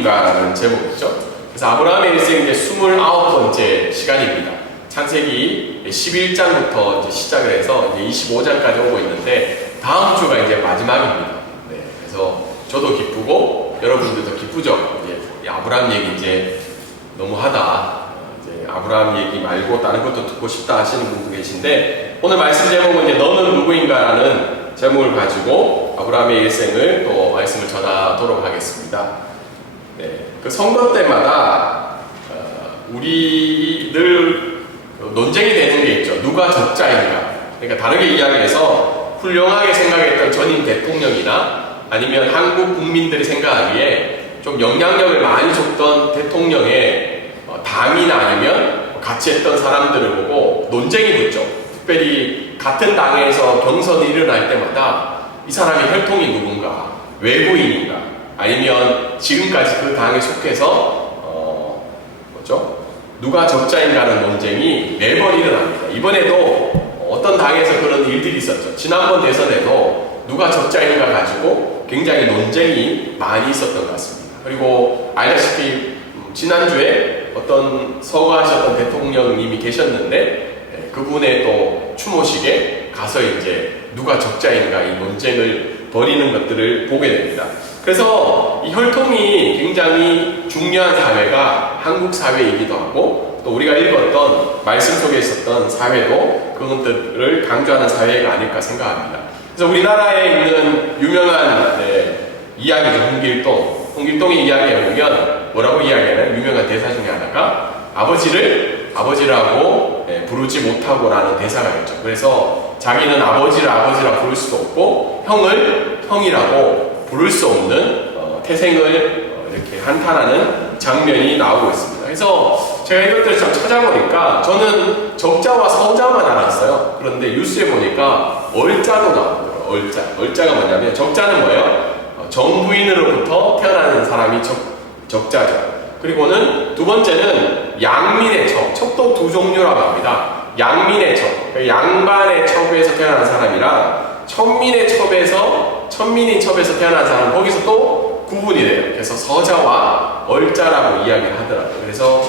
누구인가라는 제목이죠. 그래서 아브라함의 일생이 이제 29번째 시간입니다. 창세기 11장부터 이제 시작을 해서 이제 25장까지 오고 있는데 다음 주가 이제 마지막입니다. 네, 그래서 저도 기쁘고 여러분들도 기쁘죠. 이제 아브라함 얘기 이제 너무하다. 이제 아브라함 얘기 말고 다른 것도 듣고 싶다 하시는 분도 계신데 오늘 말씀 제목은 이제 너는 누구인가라는 제목을 가지고 아브라함의 일생을 또 말씀을 전하도록 하겠습니다. 네, 그 선거 때마다 우리 늘 논쟁이 되는 게 있죠. 누가 적자인가. 그러니까 다르게 이야기해서 훌륭하게 생각했던 전임 대통령이나 아니면 한국 국민들이 생각하기에 좀 영향력을 많이 줬던 대통령의 당이나 아니면 같이 했던 사람들을 보고 논쟁이 붙죠. 특별히 같은 당에서 경선이 일어날 때마다 이 사람의 혈통이 누군가, 외부인인가, 아니면 지금까지 그 당에 속해서 누가 적자인가는 논쟁이 매번 일어납니다. 이번에도 어떤 당에서 그런 일들이 있었죠. 지난번 대선에도 누가 적자인가 가지고 굉장히 논쟁이 많이 있었던 것 같습니다. 그리고 알다시피 지난주에 어떤 서거하셨던 대통령님이 계셨는데 그분의 또 추모식에 가서 이제 누가 적자인가 이 논쟁을 벌이는 것들을 보게 됩니다. 그래서 이 혈통이 굉장히 중요한 사회가 한국 사회이기도 하고 또 우리가 읽었던 말씀 속에 있었던 사회도 그것들을 강조하는 사회가 아닐까 생각합니다. 그래서 우리나라에 있는 유명한 이야기죠. 홍길동의 이야기에 보면 뭐라고 이야기하나요? 유명한 대사 중에 하나가 아버지를 아버지라고 부르지 못하고라는 대사가 있죠. 그래서 자기는 아버지를 아버지라 부를 수도 없고 형을 형이라고 부를 수 없는 태생을 이렇게 한탄하는 장면이 나오고 있습니다. 그래서 제가 이것들을 좀 찾아보니까 저는 적자와 서자만 알았어요. 그런데 뉴스에 보니까 얼자도 나오더라고요. 얼자가 뭐냐면 적자는 뭐예요? 정부인으로부터 태어나는 사람이 적자죠. 그리고는 두 번째는 양민의 척도 두 종류라고 합니다. 양민의 척, 양반의 척에서 태어난 사람이랑 천민인 첩에서 태어난 사람 거기서 또 구분이 돼요. 그래서 서자와 얼자라고 이야기를 하더라고요. 그래서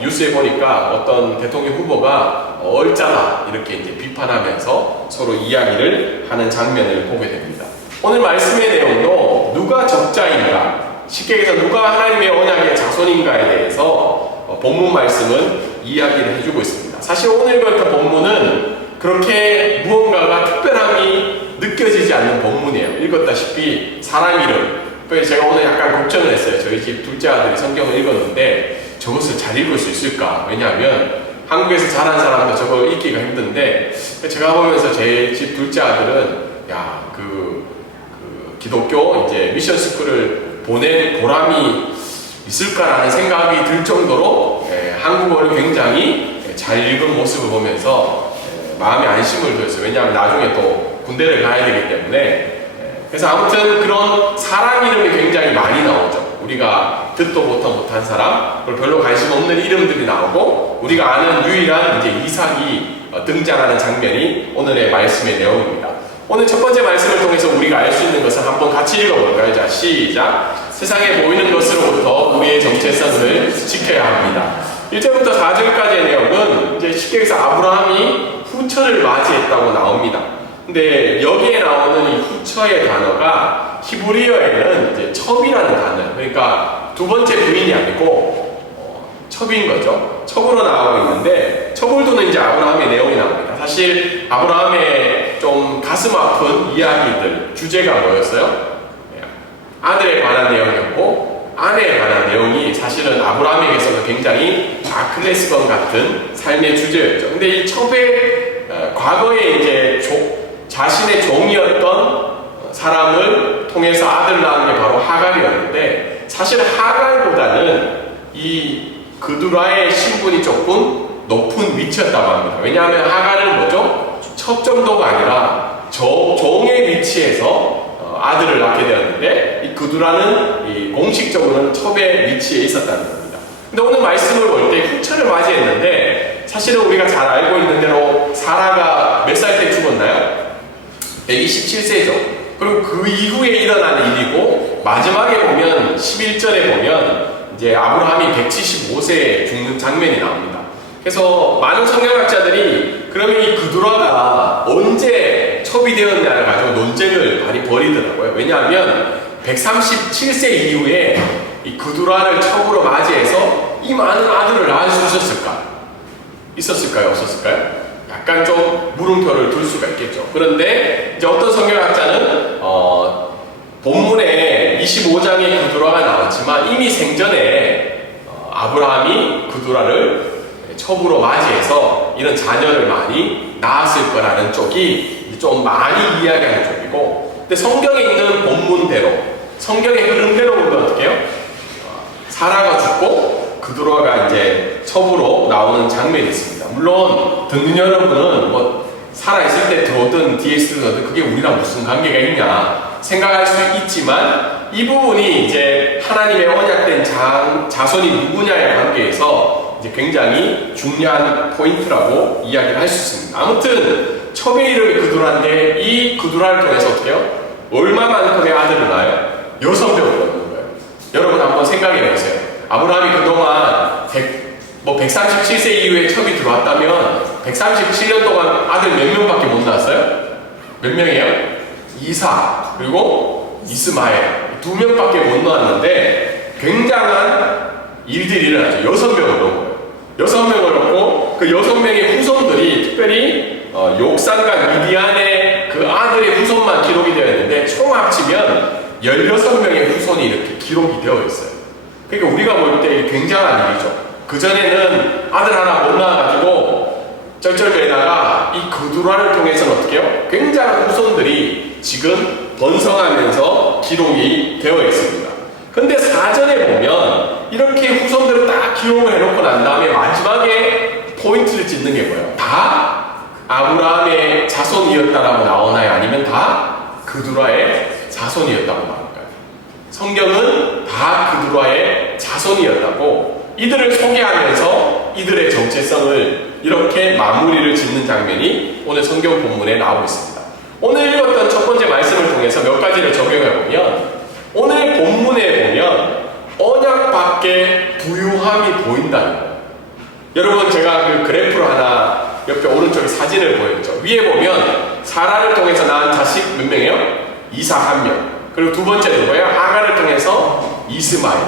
뉴스에 보니까 어떤 대통령 후보가 얼자다 이렇게 이제 비판하면서 서로 이야기를 하는 장면을 보게 됩니다. 오늘 말씀의 내용도 누가 적자인가, 쉽게 얘기해서 누가 하나님의 언약의 자손인가에 대해서 본문 말씀은 이야기를 해주고 있습니다. 사실 오늘 읽었던 본문은 그렇게 무언가가 특별함이 느껴지지 않는 본문이에요. 읽었다시피 사람 이름. 그래서 제가 오늘 약간 걱정을 했어요. 저희 집 둘째 아들이 성경을 읽었는데 저것을 잘 읽을 수 있을까? 왜냐하면 한국에서 자란 사람도 저걸 읽기가 힘든데 제가 보면서 제 집 둘째 아들은 기독교 이제 미션 스쿨을 보낸 보람이 있을까라는 생각이 들 정도로 한국어를 굉장히 잘 읽은 모습을 보면서 마음에 안심을 줬어요. 왜냐하면 나중에 또 군대를 가야 되기 때문에. 그래서 아무튼 그런 사람 이름이 굉장히 많이 나오죠. 우리가 듣도 못한 사람, 그리고 별로 관심 없는 이름들이 나오고 우리가 아는 유일한 이제 이삭이 등장하는 장면이 오늘의 말씀의 내용입니다. 오늘 첫 번째 말씀을 통해서 우리가 알 수 있는 것을 한번 같이 읽어볼까요? 자, 시작! 세상에 보이는 것으로부터 우리의 정체성을 지켜야 합니다. 1절부터 4절까지의 내용은 이제 쉽게 해서 아브라함이 후처를 맞이했다고 나옵니다. 근데 여기에 나오는 이 후처의 단어가 히브리어에는 이제 첩이라는 단어예요. 그러니까 두 번째 부인이 아니고 첩인 거죠. 첩으로 나오고 있는데 첩을 두는 이제 아브라함의 내용이 나옵니다. 사실 아브라함의 좀 가슴 아픈 이야기들 주제가 뭐였어요? 아들에 관한 내용이었고 아내에 관한 내용이 사실은 아브라함에게서는 굉장히 아킬레스건 같은 삶의 주제였죠. 근데 이 첩의 과거에 이제 자신의 종이었던 사람을 통해서 아들을 낳은 게 바로 하갈이었는데 사실 하갈보다는 이 그두라의 신분이 조금 높은 위치였다고 합니다. 왜냐하면 하갈은 뭐죠? 첩 정도가 아니라 종의 위치에서 아들을 낳게 되었는데 이 그두라는 이 공식적으로는 첩의 위치에 있었다는 겁니다. 근데 오늘 말씀을 볼 때 후처를 맞이했는데 사실은 우리가 잘 알고 있는 대로 사라가 몇 살 때 죽었나요? 127세죠. 그리고 그 이후에 일어난 일이고 마지막에 보면 11절에 보면 이제 아브라함이 175세에 죽는 장면이 나옵니다. 그래서 많은 성경학자들이 그러면 이 그두라가 언제 첩이되었냐를 가지고 논쟁을 많이 벌이더라고요. 왜냐하면 137세 이후에 이 그두라를 첩으로 맞이해서 이 많은 아들을 낳을 수 있었을까? 있었을까요? 없었을까요? 약간 좀 물음표를 둘 수가 있겠죠. 그런데 이제 어떤 성경학자는 본문에 25장에 그두라가 나왔지만 이미 생전에 아브라함이 그두라를 첩으로 맞이해서 이런 자녀를 많이 낳았을 거라는 쪽이 좀 많이 이야기하는 쪽이고, 근데 성경에 있는 본문대로 성경의 흐름대로 보면 어떻게 해요? 사라가 죽고 그두라가 이제 첩으로 나오는 장면이 있습니다. 물론 듣는 여러분은 뭐 살아있을 때 들어오든 뒤에 있으든 그게 우리랑 무슨 관계가 있냐 생각할 수 있지만, 이 부분이 이제 하나님의 언약된 자손이 누구냐의 관계에서 이제 굉장히 중요한 포인트라고 이야기를 할 수 있습니다. 아무튼 첩의 이름이 그두라인데 이 그두라를 통해서 어떻게 해요? 얼마만큼의 아들을 낳아요? 6명을 낳는 거예요. 여러분 한번 생각해 보세요. 아브라함이 그동안 137세 이후에 첩이 들어왔다면 137년 동안 아들 몇 명밖에 못 낳았어요? 몇 명이에요? 이삭 그리고 이스마엘 2명밖에 못 낳았는데 굉장한 일들이 일어나죠. 6명을 넣은 거예요. 6명을 넣고 그 6명의 후손들이 특별히 욕산과 미디안의 그 아들의 후손만 기록이 되어 있는데 총 합치면 16명의 후손이 이렇게 기록이 되어 있어요. 그러니까 우리가 볼 때 굉장한 일이죠. 그전에는 아들 하나 못 낳아가지고 쩔쩔매다가 이 그두라를 통해서는 어떻게 해요? 굉장한 후손들이 지금 번성하면서 기록이 되어 있습니다. 근데 사전에 보면 이렇게 후손들을 딱 기록을 해놓고 난 다음에 마지막에 포인트를 찍는 게 뭐예요? 다 아브라함의 자손이었다라고 나오나요? 아니면 다 그두라의 자손이었다고 나올까요? 성경은 다 그두라의 자손이었다고 이들을 소개하면서 이들의 정체성을 이렇게 마무리를 짓는 장면이 오늘 성경 본문에 나오고 있습니다. 오늘 읽었던 첫 번째 말씀을 통해서 몇 가지를 적용해보면, 오늘 본문에 보면 언약 밖에 부유함이 보인다는 거예요. 여러분 제가 그 그래프로 하나 옆에 오른쪽에 사진을 보였죠. 위에 보면 사라를 통해서 낳은 자식 몇 명이에요? 이삭 1명. 그리고 두 번째 누구예요? 아가를 통해서 이스마엘.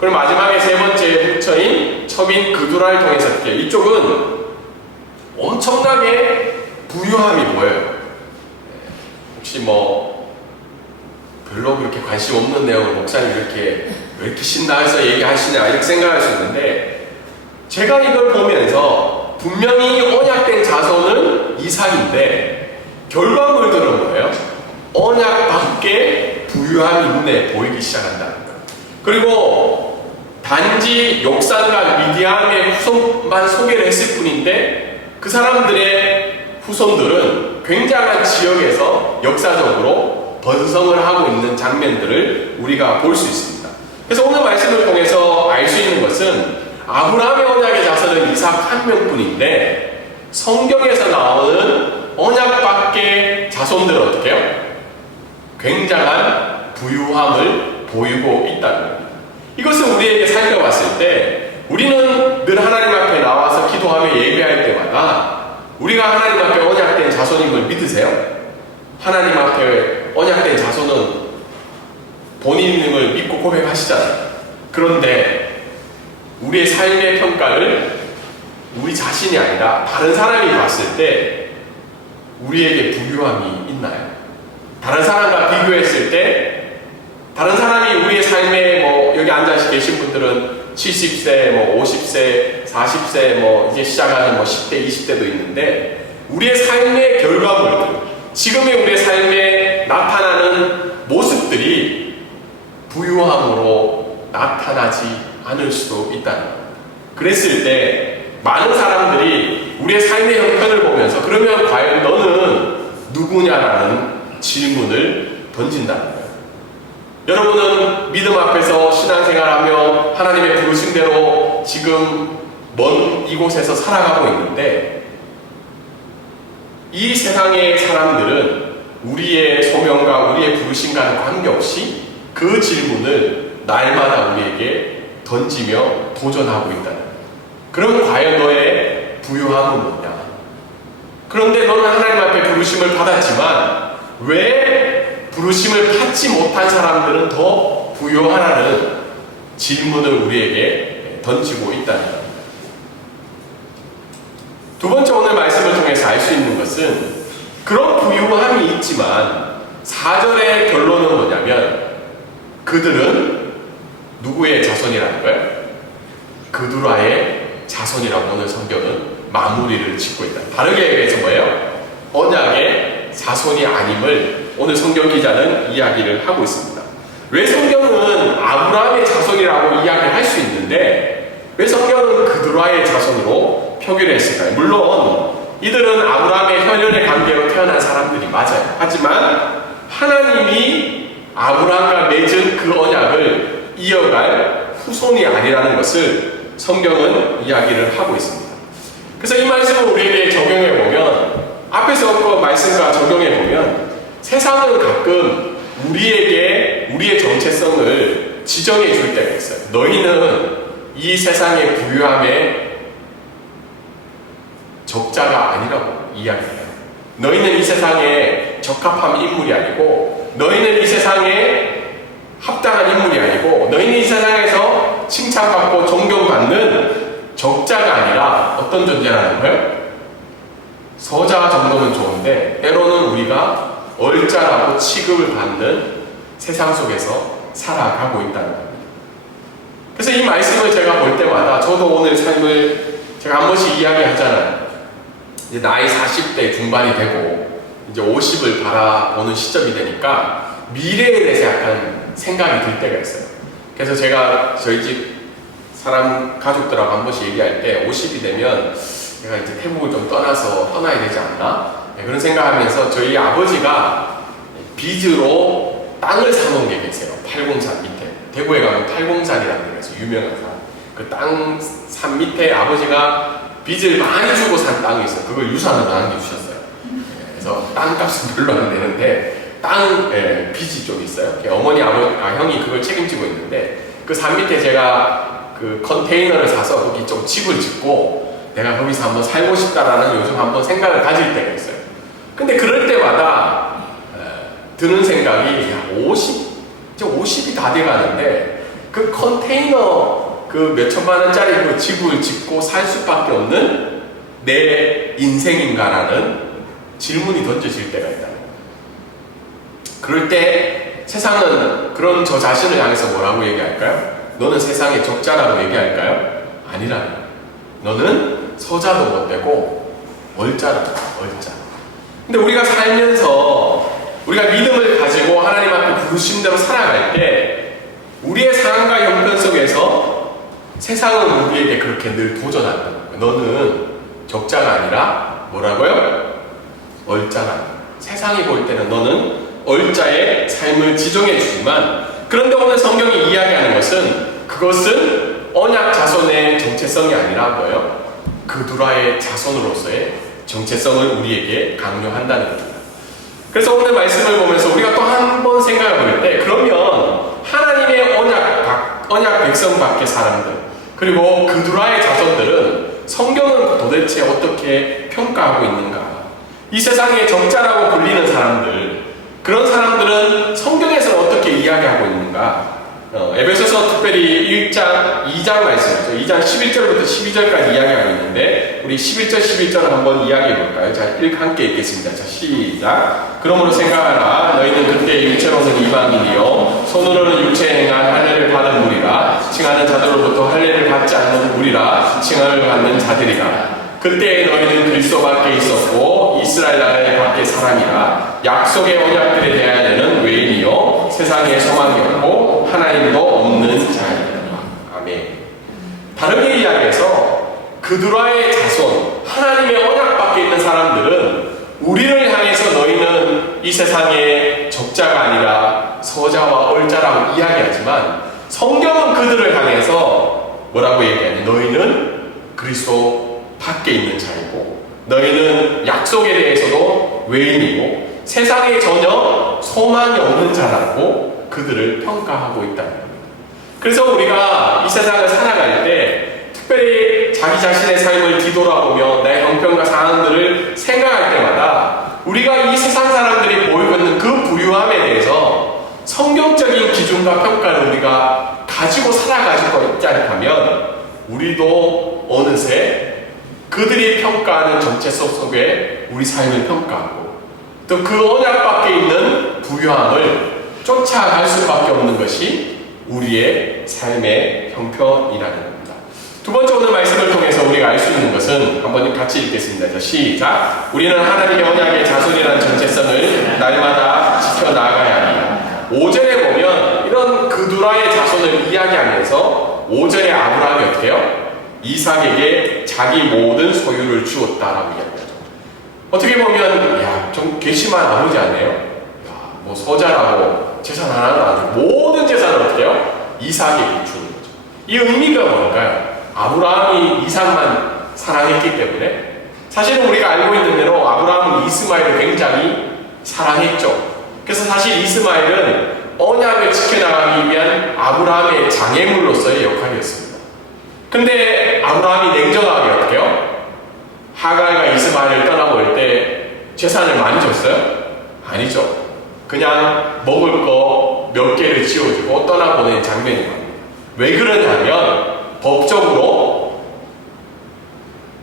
그리고 마지막에 세 번째 후처인 첩인 그두라를 통해서 어떻게 해요? 이쪽은 엄청나게 부유함이 보여요. 혹시 뭐 별로 그렇게 관심 없는 내용을 목사님 왜 이렇게 신나해서 얘기하시냐 이렇게 생각할 수 있는데, 제가 이걸 보면서 분명히 언약된 자손은 이삭인데 결과물들은 뭐예요? 언약 밖에 부유함이 눈에 보이기 시작한다는 거예요. 그리고 단지 욕산과 미디안의 후손만 소개를 했을 뿐인데 그 사람들의 후손들은 굉장한 지역에서 역사적으로 번성을 하고 있는 장면들을 우리가 볼 수 있습니다. 그래서 오늘 말씀을 통해서 알 수 있는 것은 아브라함의 언약의 자손은 이삭 1명뿐인데 성경에서 나오는 언약 밖의 자손들은 어떻게 해요? 굉장한 부유함을 보이고 있다는 겁니다. 이것을 우리에게 살펴봤을 때 우리는 늘 하나님 앞에 나와서 기도하며 예배할 때마다 우리가 하나님 앞에 언약된 자손임을 믿으세요? 하나님 앞에 언약된 자손은 본인임을 믿고 고백하시잖아요. 그런데 우리의 삶의 평가를 우리 자신이 아니라 다른 사람이 봤을 때 우리에게 부유함이 있나요? 다른 사람과 비교했을 때 다른 사람이 우리의 삶에 뭐 여기 앉아 계신 분들은 70세, 뭐 50세, 40세 뭐 이제 시작하는 뭐 10대, 20대도 있는데 우리의 삶의 결과물들, 지금의 우리의 삶에 나타나는 모습들이 부유함으로 나타나지 않을 수도 있다는 겁니다. 그랬을 때 많은 사람들이 우리의 삶의 형편을 보면서 그러면 과연 너는 누구냐라는 질문을 던진다는 거예요. 여러분은 믿음 앞에서 신앙생활하며 하나님의 부르심대로 지금 먼 이곳에서 살아가고 있는데 이 세상의 사람들은 우리의 소명과 우리의 부르심과는 관계없이 그 질문을 날마다 우리에게 던지며 도전하고 있다는 거예요. 그럼 과연 너의 부유함은 뭐냐? 그런데 너는 하나님 앞에 부르심을 받았지만 왜 부르심을 받지 못한 사람들은 더 부유하라는 질문을 우리에게 던지고 있다는 겁니다. 두 번째 오늘 말씀을 통해서 알 수 있는 것은 그런 부유함이 있지만 4절의 결론은 뭐냐면 그들은 누구의 자손이라는 거예요? 그두라의 자손이라고 오늘 성경은 마무리를 짓고 있다. 다르게 얘기해서 뭐예요? 언약의 자손이 아님을 오늘 성경 기자는 이야기를 하고 있습니다. 왜 성경은 아브라함의 자손이라고 이야기를 할 수 있는데 왜 성경은 그두라의 자손으로 표기를 했을까요? 물론 이들은 아브라함의 혈연의 관계로 태어난 사람들이 맞아요. 하지만 하나님이 아브라함과 맺은 그 언약을 이어갈 후손이 아니라는 것을 성경은 이야기를 하고 있습니다. 그래서 이 말씀을 우리에게 적용해보면 앞에서 그 말씀과 적용해보면 세상은 가끔 우리에게 우리의 정체성을 지정해 줄 때가 있어요. 너희는 이 세상의 부유함에 적자가 아니라고 이야기해요. 너희는 이 세상에 적합한 인물이 아니고 너희는 이 세상에 합당한 인물이 아니고 너희는 이 세상에서 칭찬받고 존경받는 적자가 아니라 어떤 존재라는 거예요? 서자 정도는 좋은데 때로는 우리가 얼자라고 취급을 받는 세상 속에서 살아가고 있다는 겁니다. 그래서 이 말씀을 제가 볼 때마다 저도 오늘 삶을 제가 한 번씩 이야기하잖아요. 이제 나이 40대 중반이 되고 이제 50을 바라보는 시점이 되니까 미래에 대해서 약간 생각이 들 때가 있어요. 그래서 제가 저희 집 사람 가족들하고 한 번씩 얘기할 때 50이 되면 제가 이제 태국을 좀 떠나야 되지 않나? 네, 그런 생각하면서 저희 아버지가 빚으로 땅을 사놓은 게 계세요. 팔공산 밑에. 대구에 가면 팔공산이라는 데가 있어요. 유명한 산. 그 땅 산 밑에 아버지가 빚을 많이 주고 산 땅이 있어요. 그걸 유산으로 남겨주셨어요. 그래서 땅값은 별로 안 되는데 땅 빚이 좀 있어요. 어머니, 형이 그걸 책임지고 있는데 그 산 밑에 제가 그 컨테이너를 사서 거기 좀 집을 짓고 내가 거기서 한번 살고 싶다라는 요즘 한번 생각을 가질 때가 있어요. 근데 그럴 때마다 드는 생각이 50이 다 돼가는데 그 컨테이너 그 몇천만 원짜리 그 집을 짓고 살 수밖에 없는 내 인생인가라는 질문이 던져질 때가 있다. 그럴 때 세상은 그런 저 자신을 향해서 뭐라고 얘기할까요? 너는 세상의 적자라고 얘기할까요? 아니라는 거예요. 너는 서자도 못 되고 월자다, 월자. 근데 우리가 살면서 우리가 믿음을 가지고 하나님 앞에 부르심대로 살아갈 때 우리의 상황과 형편 속에서 세상은 우리에게 그렇게 늘 도전한다는 거예요. 너는 적자가 아니라 뭐라고요? 얼자라. 세상이 볼 때는 너는 얼자의 삶을 지정해 주지만 그런데 오늘 성경이 이야기하는 것은 그것은 언약 자손의 정체성이 아니라 뭐예요? 그두라의 자손으로서의 정체성을 우리에게 강요한다는 겁니다. 그래서 오늘 말씀을 보면서 우리가 또 한 번 생각해 볼 때 그러면 하나님의 언약 백성 밖의 사람들 그리고 그두라의 자손들은 성경은 도대체 어떻게 평가하고 있는가? 이 세상에 적자라고 불리는 사람들 그런 사람들은 성경에서 어떻게 이야기하고 있는가? 에베소서 특별히 2장 말씀이죠. 2장 11절부터 12절까지 이야기하고 있는데 우리 11절 11절을 한번 이야기해 볼까요? 자, 함께 읽겠습니다. 자, 시작. 그러므로 생각하라. 너희는 그때 육체로는 이방인이요 손으로는 육체에 행한 할례를 받은 무리라 칭하는 자들로부터 할례를 받지 않는 무리라 칭함을 받는 자들이라. 그때 너희는 그리스도 밖에 있었고 이스라엘 나라의 밖에 사람이라 약속의 언약들에 대하여는 외인이요 세상에 소망이 없고 하나님도 없는 자이라. 아멘. 다르게 이야기해서 그두라의 자손 하나님의 언약 밖에 있는 사람들은 우리를 향해서 너희는 이 세상의 적자가 아니라 서자와 얼자라고 이야기하지만 성경은 그들을 향해서 뭐라고 얘기하냐? 너희는 그리스도 밖에 있는 자이고 너희는 약속에 대해서도 외인이고 세상에 전혀 소망이 없는 자라고 그들을 평가하고 있다는 겁니다. 그래서 우리가 이 세상을 살아갈 때 특별히 자기 자신의 삶을 뒤돌아보며 내 형편과 상황들을 생각할 때마다 우리가 이 세상 사람들이 보이고 있는 그 부유함에 대해서 성경적인 기준과 평가를 우리가 가지고 살아가지고 있지 않다면 우리도 어느새 그들이 평가하는 정체성 속에 우리 삶을 평가하고 또 그 언약 밖에 있는 부유함을 쫓아갈 수밖에 없는 것이 우리의 삶의 형편이라는 겁니다. 두 번째 오늘 말씀을 통해서 우리가 알 수 있는 것은 한번 같이 읽겠습니다. 시작! 우리는 하나님의 언약의 자손이라는 정체성을 날마다 지켜나가야 합니다. 5절에 보면 이런 그두라의 자손을 이야기하면서 5절에 아브라함이 어떻게 해요? 이삭에게 자기 모든 소유를 주었다라고 이야기하죠. 어떻게 보면 좀 괘씸한 아버지 아니에요? 뭐 소자라고 재산 하나는 아니고 모든 재산을 어떻게 해요? 이삭에게 주는 거죠. 이 의미가 뭘까요? 아브라함이 이삭만 사랑했기 때문에 사실은 우리가 알고 있는 대로 아브라함은 이스마엘을 굉장히 사랑했죠. 그래서 사실 이스마엘은 언약을 지켜나가기 위한 아브라함의 장애물로서의 역할이었습니다. 근데 아브라함이 냉정하게 어떻게 해요? 하갈과 이스마엘을 떠나볼 때 재산을 많이 줬어요? 아니죠. 그냥 먹을 거 몇 개를 지어주고 떠나보낸 장면이 나옵니다. 왜 그러냐면 법적으로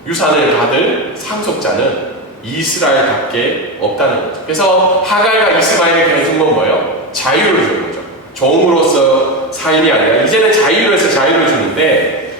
유산을 받을 상속자는 이스라엘밖에 없다는 거죠. 그래서 하갈과 이스마엘에게 해준 건 뭐예요? 자유를 주는 거죠. 종으로서 삶이 아니라 이제는 자유로 해서 자유를 주는데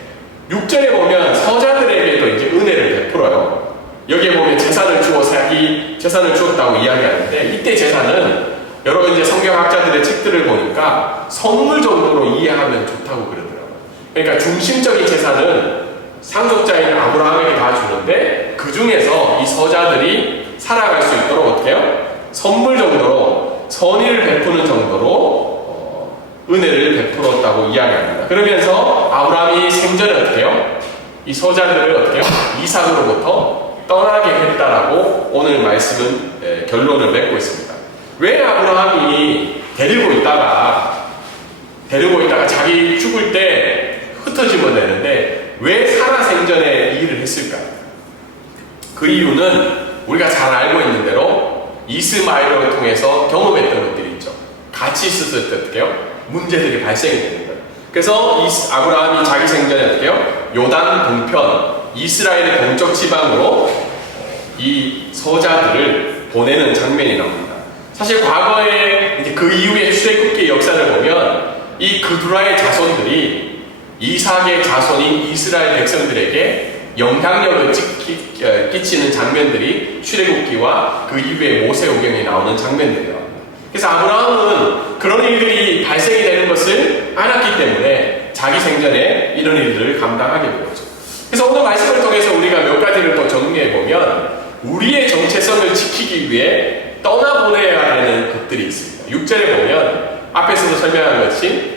6절에 보면 서자들에게도 이제 은혜를 베풀어요. 여기에 보면 재산을 주어 자기 재산을 주었다고 이야기하는데 이때 재산은 여러 이제 성경학자들의 책들을 보니까 선물 정도로 이해하면 좋다고 그러더라고요. 그러니까 중심적인 재산은 상속자인 아브라함에게 다 주는데 그 중에서 이 서자들이 살아갈 수 있도록 어떻게 해요? 선물 정도로 선의를 베푸는 정도로 은혜를 베풀었다고 이야기합니다. 그러면서 아브라함이 생전에 어떻게 해요? 이 서자들을 어떻게 해요? 이삭으로부터 떠나게 했다라고 오늘 말씀은 결론을 맺고 있습니다. 왜 아브라함이 데리고 있다가 자기 죽을 때 흩어지면 되는데 왜 사라 생전에 이 일을 했을까요? 그 이유는 우리가 잘 알고 있는 대로 이스마엘을 통해서 경험했던 것들이 있죠. 같이 있었을 때 어떻게 해요? 문제들이 발생이 되는 거예요. 그래서 아브라함이 자기 생전에 어떻게 해요? 요단 동편 이스라엘의 동쪽 지방으로 이 서자들을 보내는 장면이 나옵니다. 사실 과거에 이제 그 이후에 출애굽기의 역사를 보면 이 그두라의 자손들이 이삭의 자손인 이스라엘 백성들에게 영향력을 끼치는 장면들이 출애굽기와 그 이후에 모세오경에 나오는 장면들이에요. 그래서 아브라함은 그런 일들이 발생이 되는 것을 알았기 때문에 자기 생전에 이런 일들을 감당하게 된 거죠. 그래서 오늘 말씀을 통해서 우리가 몇 가지를 더 정리해 보면 우리의 정체성을 지키기 위해 떠나보내야 되는 것들이 있습니다. 6절에 보면 앞에서도 설명한 것이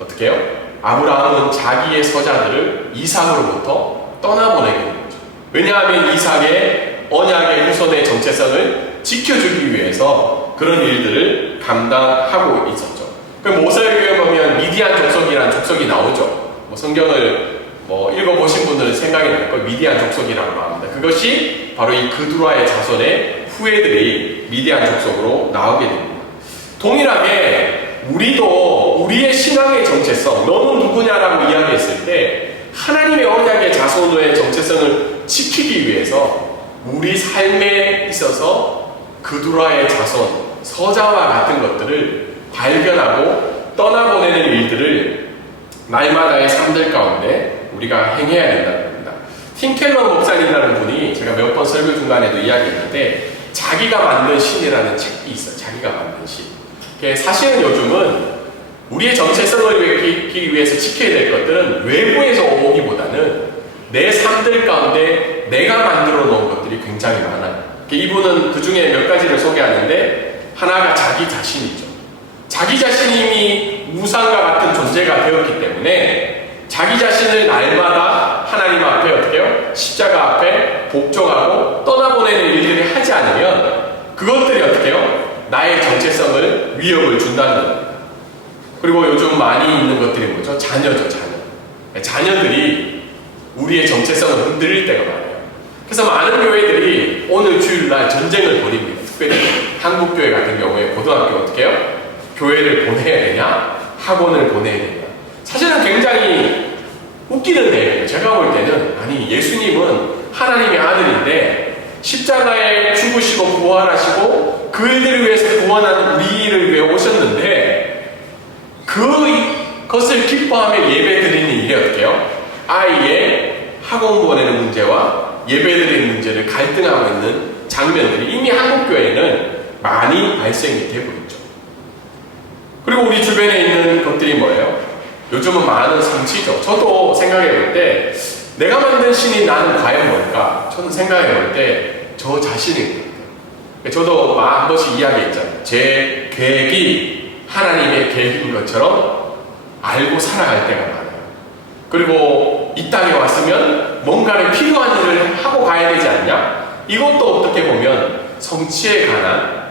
어떻게 해요? 아브라함은 자기의 서자들을 이삭으로부터 떠나보내게 된 거죠. 왜냐하면 이삭의 언약의 후손의 정체성을 지켜주기 위해서 그런 일들을 감당하고 있었죠. 그럼 모세오경에 보면 미디안 족속이라는 족속이 나오죠. 성경을 읽어보신 분들은 생각이 날 거예요. 미디안 족속이라고 합니다. 그것이 바로 이 그두라의 자손의 후예들이 미디안 족속으로 나오게 됩니다. 동일하게 우리도 우리의 신앙의 정체성, 너는 누구냐라고 이야기했을 때 하나님의 언약의 자손의 정체성을 지키기 위해서 우리 삶에 있어서 그두라의 자손, 서자와 같은 것들을 발견하고 떠나보내는 일들을 날마다의 삶들 가운데 우리가 행해야 된다는 겁니다. 팀켈러 목사님이라는 분이 제가 몇 번 설교 중간에도 이야기했는데 자기가 만든 신이라는 책이 있어요. 자기가 만든 신. 사실은 요즘은 우리의 정체성을 지키기 위해서 지켜야 될 것들은 외부에서 오기보다는 내 삶들 가운데 내가 만들어 놓은 것들이 굉장히 많아요. 이분은 그 중에 몇 가지를 소개하는데 하나가 자기 자신이죠. 자기 자신이 이미 우상과 같은 존재가 되었기 때문에 자기 자신을 날마다 하나님 앞에 어떻게 해요? 십자가 앞에 복종하고 떠나보내는 일들을 하지 않으면 그것들이 어떻게 해요? 나의 정체성을 위협을 준다는 겁니다. 그리고 요즘 많이 있는 것들이 뭐죠? 자녀죠, 자녀. 자녀들이 우리의 정체성을 흔들릴 때가 많아요. 그래서 많은 교회들이 오늘 주일날 전쟁을 벌입니다. 특별히 한국교회 같은 경우에 고등학교 어떻게 해요? 교회를 보내야 되냐? 학원을 보내야 되냐? 사실은 굉장히 웃기는 내용이에요. 제가 볼 때는 아니 예수님은 하나님의 아들인데 십자가에 죽으시고 부활하시고 그 일들을 위해서 구원한 우리를 위해 오셨는데 그것을 기뻐하며 예배 드리는 일이 어떻게 해요? 아이의 학원 보내는 문제와 예배 드리는 문제를 갈등하고 있는 장면들이 이미 한국교회에는 많이 발생이 되고 있죠. 그리고 우리 주변에 있는 것들이 뭐예요? 요즘은 많은 성취죠. 저도 생각해 볼 때 내가 만든 신이 나는 과연 뭘까? 저는 생각해 볼 때 저 자신인 거예요. 저도 한 번씩 이야기했잖아요. 제 계획이 하나님의 계획인 것처럼 알고 살아갈 때가 많아요. 그리고 이 땅에 왔으면 뭔가를 필요한 일을 하고 가야 되지 않냐? 이것도 어떻게 보면 성취에 관한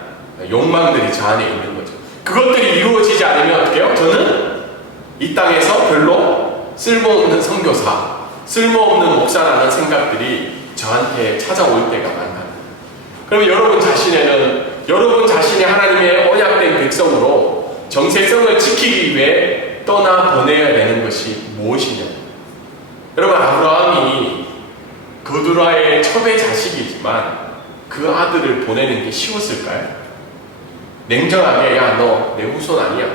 욕망들이 저 안에 있는 거죠. 그것들이 이루어지지 않으면 어떻게 해요? 저는 이 땅에서 별로 쓸모없는 선교사, 쓸모없는 목사라는 생각들이 저한테 찾아올 때가 많다. 그러면 여러분 자신이 하나님의 언약된 백성으로 정체성을 지키기 위해 떠나 보내야 되는 것이 무엇이냐? 여러분, 아브라함이 거두라의 첩의 자식이지만 그 아들을 보내는 게 쉬웠을까요? 냉정하게 야, 너 내 후손 아니야.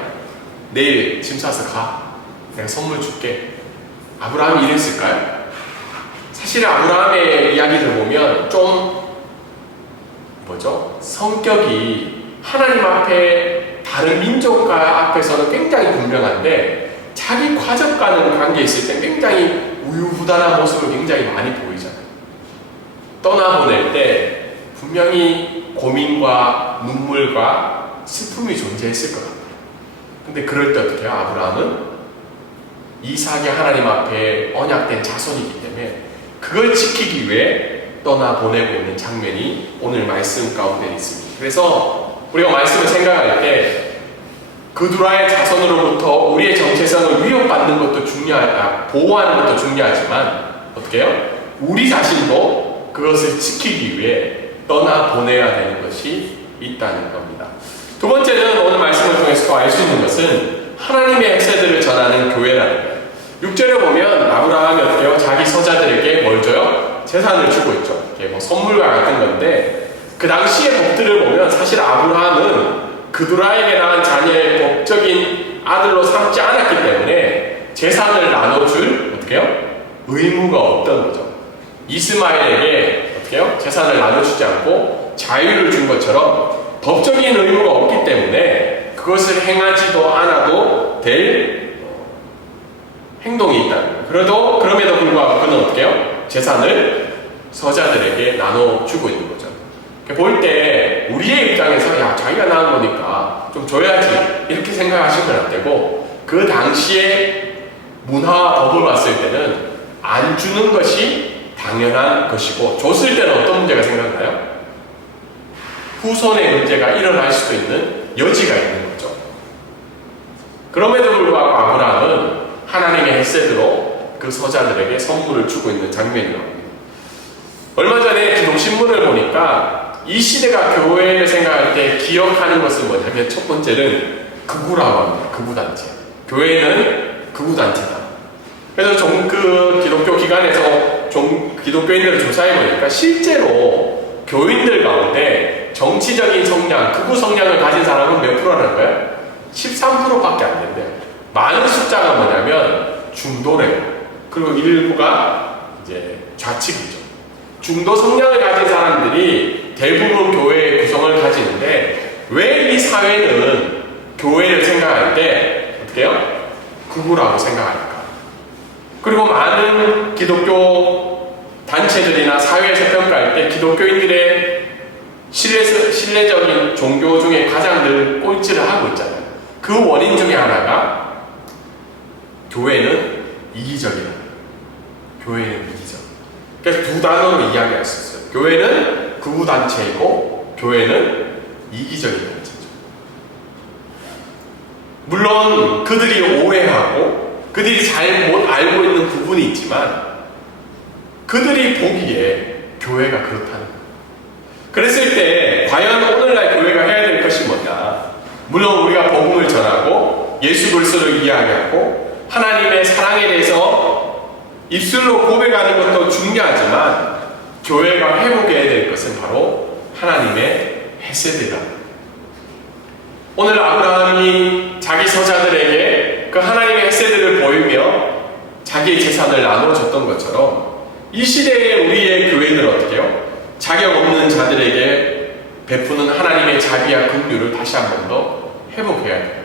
내일 짐 싸서 가. 내가 선물 줄게. 아브라함이 이랬을까요? 사실 아브라함의 이야기를 보면 좀 성격이 하나님 앞에 다른 민족과 앞에서는 굉장히 분명한데 자기 가족과는 관계에 있을 때 굉장히 우유부단한 모습을 굉장히 많이 보이잖아요. 떠나보낼 때 분명히 고민과 눈물과 슬픔이 존재했을 것 같아요. 근데 그럴 때 어떻게 해요? 아브라함은 이삭이 하나님 앞에 언약된 자손이기 때문에 그걸 지키기 위해 떠나보내고 있는 장면이 오늘 말씀 가운데 있습니다. 그래서 우리가 말씀을 생각할 때 그두라의 자손으로부터 우리의 정체성을 위협받는 것도 중요하다, 보호하는 것도 중요하지만 어떻게 해요? 우리 자신도 그것을 지키기 위해 떠나보내야 되는 것이 있다는 겁니다. 두 번째는 오늘 말씀을 통해서 알 수 있는 것은 하나님의 역사들을 전하는 교회라는 거예요. 6절에 보면 아브라함이 어떻게 해요? 자기 서자들에게 뭘 줘요? 재산을 주고 있죠. 이렇게 선물과 같은 건데 그 당시의 법들을 보면 사실 아브라함은 그두라에게 낳은 자녀의 법적인 아들로 삼지 않았기 때문에 재산을 나눠줄 어떻게 해요? 의무가 없던 거죠. 이스마엘에게 어떻게 해요? 재산을 나눠주지 않고 자유를 준 것처럼 법적인 의무가 없기 때문에 그것을 행하지도 않아도 될 행동이 있다는 거예요. 그럼에도 불구하고 그는 어떻게 해요? 재산을 서자들에게 나눠주고 있는 거죠. 볼 때 우리의 입장에서 야, 자기가 낳은 거니까 좀 줘야지 이렇게 생각하시면 안 되고 그 당시의 문화와 법을 봤을 때는 안 주는 것이 당연한 것이고 줬을 때는 어떤 문제가 생각나요? 후손의 문제가 일어날 수도 있는 여지가 있는 거죠. 그럼에도 불구하고 아브라함은 하나님의 헷셋으로 그 서자들에게 선물을 주고 있는 장면이 나옵니다. 얼마 전에 기독신문을 보니까 이 시대가 교회를 생각할 때 기억하는 것은 뭐냐면 첫 번째는 극우라고 합니다. 극우단체. 교회는 극우단체다. 그래서 그 기독교 기관에서 기독교인들을 조사해보니까 실제로 교인들 가운데 정치적인 성향, 극우 성향을 가진 사람은 몇 프로라는 거예요? 13%밖에 안 된대요. 많은 숫자가 뭐냐면 중도래요. 그리고 일부가 이제 좌측이죠. 중도 성향을 가진 사람들이 대부분 교회의 구성을 가지는데 왜 이 사회는 교회를 생각할 때 어떻게 해요? 극우라고 생각할까? 그리고 많은 기독교 단체들이나 사회에서 평가할 때 기독교인들의 신뢰적인 종교 중에 가장 늘 꼴찌를 하고 있잖아요. 그 원인 중에 하나가 교회는 이기적이다. 교회는 이기적. 그래서 두 단어로 이야기할 수 있어요. 교회는 극우단체이고 교회는 이기적인 단체죠. 물론 그들이 오해하고 그들이 잘못 알고 있는 부분이 있지만 그들이 보기에 교회가 그렇다는 거예요. 그랬을 때 과연 오늘날 교회가 해야 될 것이 뭐냐? 물론 우리가 복음을 전하고 예수 그리스도를 이야기하고 하나님의 사랑에 대해서 입술로 고백하는 것도 중요하지만 교회가 회복해야 될 것은 바로 하나님의 헤세드다. 오늘 아브라함이 자기 서자들에게 그 하나님의 헤세드를 보이며 자기의 재산을 나눠줬던 것처럼 이 시대에 우리의 교회는 어떻게 해요? 자격 없는 자들에게 베푸는 하나님의 자비와 긍휼을 다시 한 번 더 회복해야 돼요.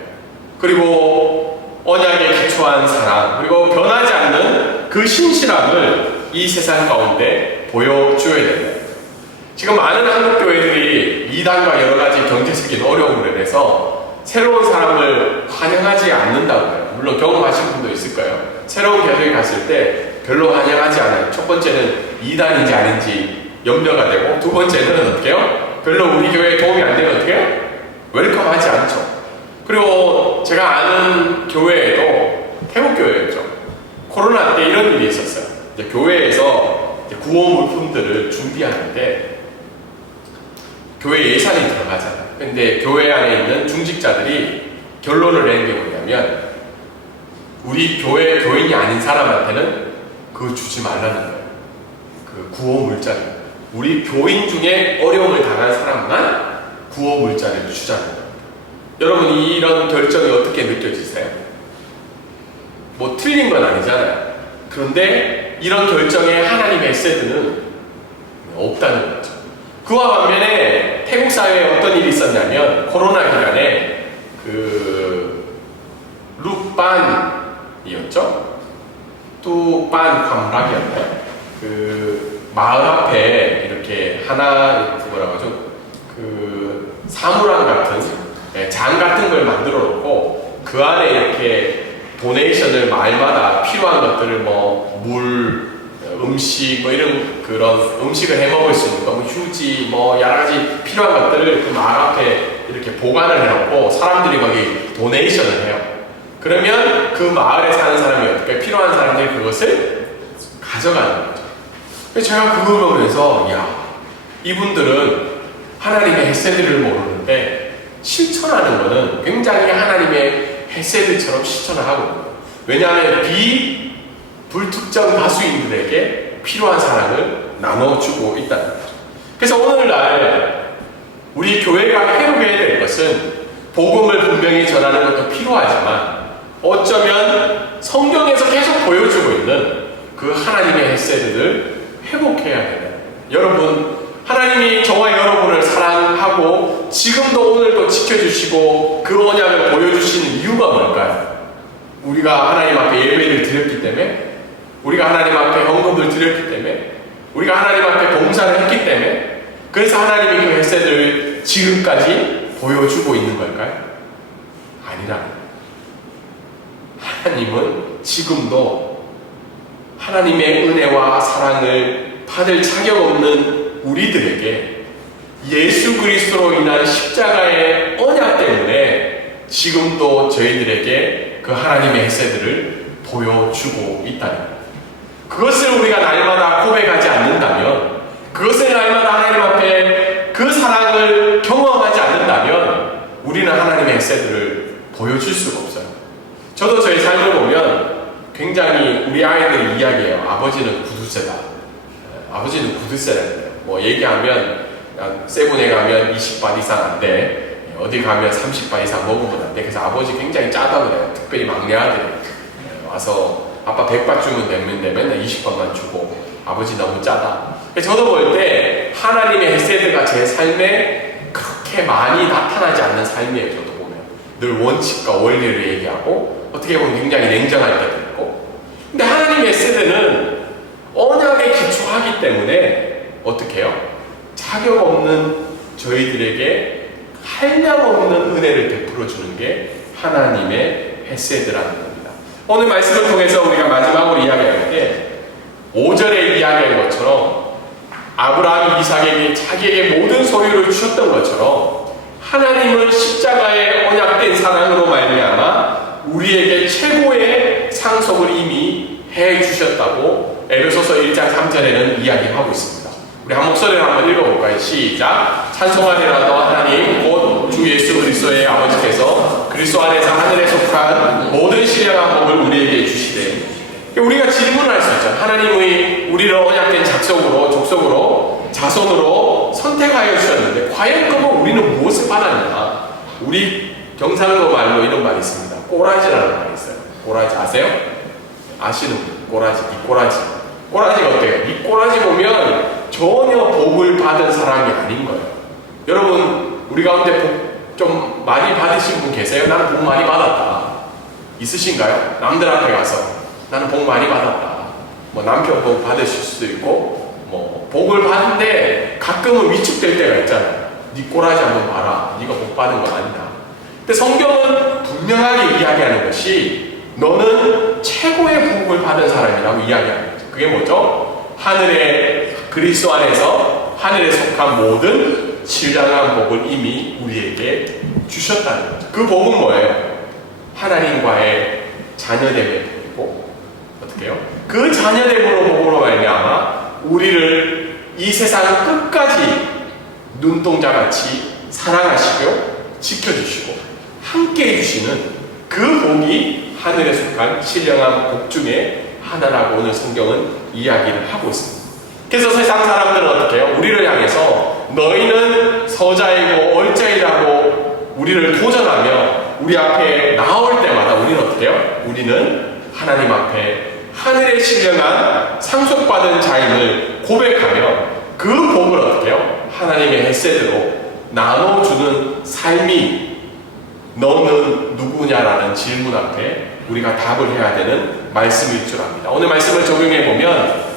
그리고 언약에 기초한 사랑, 그리고 변하지 않는 그 신실함을 이 세상 가운데 보여줘야 됩니다. 지금 많은 한국 교회들이 이단과 여러 가지 경제적인 어려움으로 인해서 새로운 사람을 환영하지 않는다고 해요. 물론 경험하신 분도 있을 거예요. 새로운 교회에 갔을 때 별로 환영하지 않아요. 첫 번째는 이단인지 아닌지 염려가 되고, 두 번째는 어떻게 해요? 별로 우리 교회에 도움이 안 되면 어떻게 해요? 웰컴하지 않죠. 그리고 제가 아는 교회에도 태국 교회였죠. 코로나 때 이런 일이 있었어요. 이제 교회에서 이제 구호 물품들을 준비하는데 교회 예산이 들어가잖아요. 근데 교회 안에 있는 중직자들이 결론을 내는 게 뭐냐면 우리 교회 교인이 아닌 사람한테는 그거 주지 말라는 거예요. 그 구호 물자를. 우리 교인 중에 어려움을 당한 사람만 구호 물자를 주자는 거예요. 여러분 이런 결정이 어떻게 느껴지세요? 뭐 틀린 건 아니잖아요. 그런데 이런 결정에 하나님의 헤세드는 없다는 거죠. 그와 반면에 태국 사회에 어떤 일이 있었냐면 코로나 기간에 그 룩반이었죠? 뚜반 관락이었나요? 그 마을 앞에 이렇게 하나 뭐라고 하죠? 그 사물함 같은 장 같은 걸 만들어 놓고 그 안에 이렇게 도네이션을 마을마다 필요한 것들을 뭐 물, 음식 뭐 이런 그런 음식을 해 먹을 수 있는 거, 뭐 휴지 뭐 여러 가지 필요한 것들을 그 마을 앞에 이렇게 보관을 해놓고 사람들이 거기 도네이션을 해요. 그러면 그 마을에 사는 사람이 어떻게 필요한 사람들이 그것을 가져가는 거죠. 그래서 제가 그걸 보면서 야 이분들은 하나님의 헤세드를 모르는데 실천하는 것은 굉장히 하나님의 헤세드처럼 실천을 하고, 왜냐하면 불특정 다수인들에게 필요한 사랑을 나눠주고 있다는 거죠. 그래서 오늘날 우리 교회가 회복해야 될 것은 복음을 분명히 전하는 것도 필요하지만 어쩌면 성경에서 계속 보여주고 있는 그 하나님의 헤세드를 회복해야 됩니다. 여러분 하나님이 저와 여러분을 사랑하고 지금도 오늘도 지켜주시고 그 언약을 보여주시는 이유가 뭘까요? 우리가 하나님 앞에 예배를 드렸기 때문에, 우리가 하나님 앞에 헌금을 드렸기 때문에, 우리가 하나님 앞에 봉사를 했기 때문에, 그래서 하나님이 그 헤세드를 지금까지 보여주고 있는 걸까요? 아니라 하나님은 지금도 하나님의 은혜와 사랑을 받을 자격 없는 우리들에게 예수 그리스도로 인한 십자가의 언약 때문에 지금도 저희들에게 그 하나님의 헤세드를 보여주고 있다는 것. 그것을 우리가 날마다 고백하지 않는다면, 그것을 날마다 하나님 앞에 그 사랑을 경험하지 않는다면 우리는 하나님의 헤세드를 보여줄 수가 없어요. 저도 저희 삶을 보면 굉장히 우리 아이들이 이야기해요. 아버지는 구두쇠다. 아버지는 구두쇠라는데요. 뭐 얘기하면 세븐에 가면 20바 이상 안 돼. 어디 가면 30바 이상 먹으면 안 돼. 그래서 아버지 굉장히 짜다고 그래요. 특별히 막내 아들이 와서 아빠 100바 주면 되는데 맨날 20바만 주고 아버지 너무 짜다. 저도 볼 때 하나님의 헤세드가 제 삶에 그렇게 많이 나타나지 않는 삶이에요. 저도 보면 늘 원칙과 원리를 얘기하고 어떻게 보면 굉장히 냉정할 때도 있고, 근데 하나님의 헤세드는 언약에 기초하기 때문에 어떻게 해요? 자격 없는 저희들에게 한량없는 은혜를 베풀어 주는 게 하나님의 헤세드라는 겁니다. 오늘 말씀을 통해서 우리가 마지막으로 이야기할 때 5절에 이야기한 것처럼 아브라함이 이삭에게 자기에게 모든 소유를 주셨던 것처럼 하나님은 십자가의 언약된 사랑으로 말미암아 우리에게 최고의 상속을 이미 해주셨다고 에베소서 1장 3절에는 이야기하고 있습니다. 우리 한 목소리를 한번 읽어볼까요? 시작. 찬송하리라도 하나님 곧 주 예수 그리스도의 아버지께서 그리스도 안에서 하늘에 속한 모든 신령한 복을 우리에게 주시되. 우리가 질문할 수 있죠. 하나님의 우리를 언약된 족속으로 자손으로 선택하여 주셨는데 과연 그러면 우리는 무엇을 받았냐? 우리 경상도 말로 이런 말이 있습니다. 꼬라지라는 말이 있어요. 꼬라지 아세요? 아시는 분? 꼬라지, 이 꼬라지. 꼬라지가 어때요? 이 꼬라지 보면 전혀 복을 받은 사람이 아닌 거예요. 여러분, 우리 가운데 복 좀 많이 받으신 분 계세요? 나는 복 많이 받았다. 있으신가요? 남들 앞에 가서 나는 복 많이 받았다. 뭐 남편 복 받으실 수도 있고, 뭐 복을 받는데 가끔은 위축될 때가 있잖아요. 네 꼬라지 한번 봐라. 네가 복 받은 건 아니다. 근데 성경은 분명하게 이야기하는 것이 너는 최고의 복을 받은 사람이라고 이야기하는 거죠. 그게 뭐죠? 하늘의 그리스도 안에서 하늘에 속한 모든 신령한 복을 이미 우리에게 주셨다는 거죠. 그 복은 뭐예요? 하나님과의 자녀됨의 복이고, 어떻게 해요? 그 자녀됨으로 복으로 말미암아 우리를 이 세상 끝까지 눈동자같이 사랑하시고 지켜주시고 함께 해주시는 그 복이 하늘에 속한 신령한 복 중에 하나라고 오늘 성경은 이야기를 하고 있습니다. 그래서 세상 사람들은 어떻게 해요? 우리를 향해서 너희는 서자이고 얼자이라고 우리를 도전하며 우리 앞에 나올 때마다 우리는 어떻게 해요? 우리는 하나님 앞에 하늘의 신령한 상속받은 자임을 고백하며 그 복을 어떻게 해요? 하나님의 햇새대로 나눠주는 삶이 너는 누구냐라는 질문 앞에 우리가 답을 해야 되는 말씀일 줄 압니다. 오늘 말씀을 적용해 보면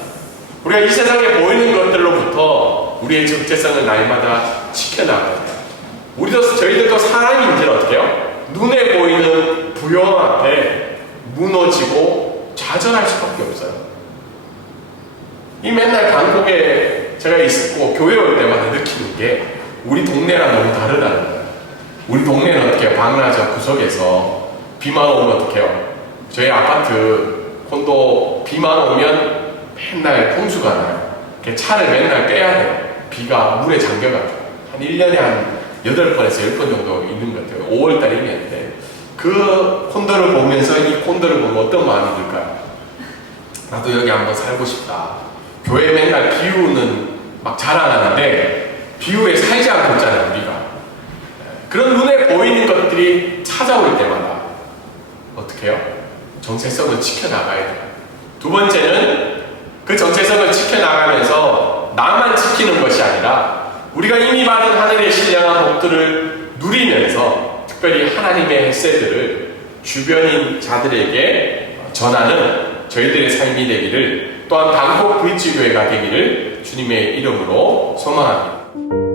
우리가 이 세상에 보이는 것들로부터 우리의 정체성을 날마다 지켜나가야 돼요. 저희들도 사람인지는 어떻게 해요? 눈에 보이는 부여함 앞에 무너지고 좌절할 수밖에 없어요. 이 맨날 방콕에 제가 있었고 교회 올 때마다 느끼는 게 우리 동네랑 너무 다르다는 거예요. 우리 동네는 어떻게 해요? 방라저 구석에서 비만 오면 어떻게 해요? 저희 아파트 콘도 비만 오면 맨날 홍수가 나요. 차를 맨날 빼야 돼요. 비가 물에 잠겨가지고. 한 1년에 한 8번에서 10번 정도 있는 것 같아요. 5월달이면. 그 콘도를 보면서 이 콘도를 보면 어떤 마음이 들까요? 나도 여기 한번 살고 싶다. 교회 맨날 비유는 막 자랑하는데 비유에 살지 않고 있잖아요, 우리가. 그런 눈에 보이는 것들이 찾아올 때마다 어떻게 해요? 정체성을 지켜나가야 돼요. 두 번째는 그 정체성을 지켜나가면서 나만 지키는 것이 아니라 우리가 이미 받은 하늘의 신령한 복들을 누리면서 특별히 하나님의 햇새들을 주변인 자들에게 전하는 저희들의 삶이 되기를, 또한 방콕 브릿지교회가 되기를 주님의 이름으로 소망합니다.